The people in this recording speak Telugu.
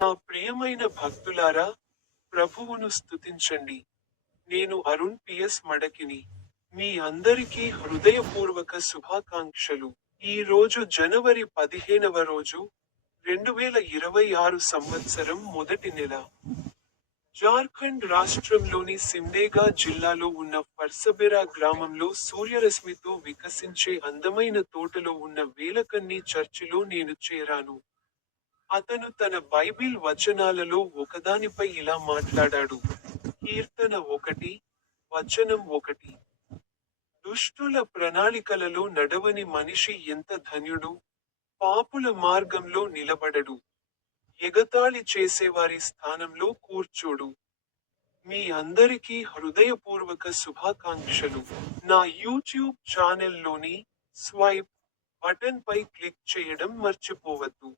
నా ప్రియమైన భక్తులారా, ప్రభువును స్తుతించండి. నేను అరుణ్ పిఎస్ మడకిని. మీ అందరికీ హృదయపూర్వక శుభాకాంక్షలు. ఈ రోజు జనవరి 15వ రోజు, 2026 సంవత్సరం మొదటి నెల. జార్ఖండ్ రాష్ట్రంలోని సిమ్డేగా జిల్లాలో ఉన్న ఫర్సబెరా గ్రామంలో సూర్యరశ్మితో వికసించే అందమైన తోటలో ఉన్న వేలకన్ని చర్చిలో నేను చేరాను. అతను తన బైబిల్ వచనాలలో ఒకదానిపై ఇలా మాట్లాడాడు. కీర్తన 1, వచనం 1. దుష్టుల ప్రణాళికలలో నడవని మనిషి ఎంత ధన్యుడు, పాపుల మార్గంలో నిలబడడు, ఎగతాళి చేసేవారి స్థానంలో కూర్చోడు. మీ అందరికీ హృదయపూర్వక శుభాకాంక్షలు. నా యూట్యూబ్ ఛానెల్లోని స్వైప్ బటన్ పై క్లిక్ చేయడం మర్చిపోవద్దు.